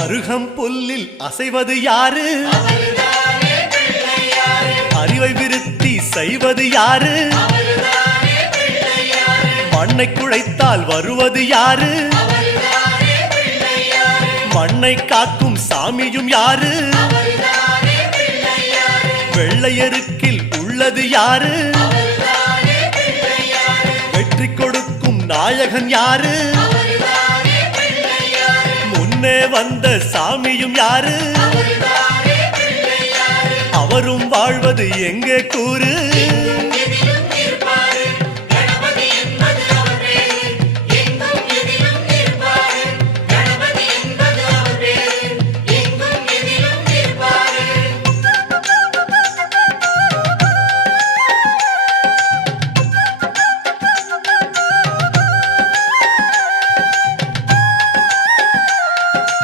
அருகம் புல்லில் அசைவது யாரு? அறிவை விருத்தி செய்வது யாரு? மண்ணை குழைத்தால் வருவது யாரு? மண்ணை காக்கும் சாமியும் யாரு? வெள்ளையருக்கில் உள்ளது யாரு? வெற்றி கொடுக்கும் நாயகன் யாரு? முன்னே வந்த சாமியும் யாரு? அவரும் வாழ்வது எங்கே கூறு?